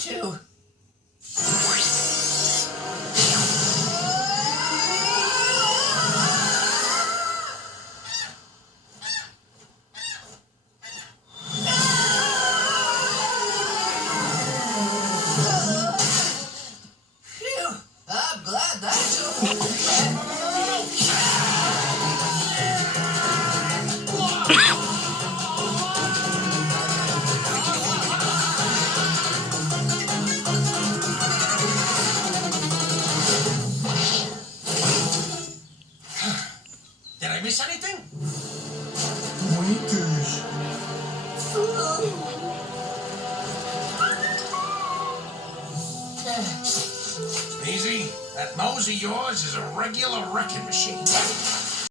too. Phew, I'm glad that's over. Did I miss anything? Muitos. Easy. That nose of yours is a regular wrecking machine.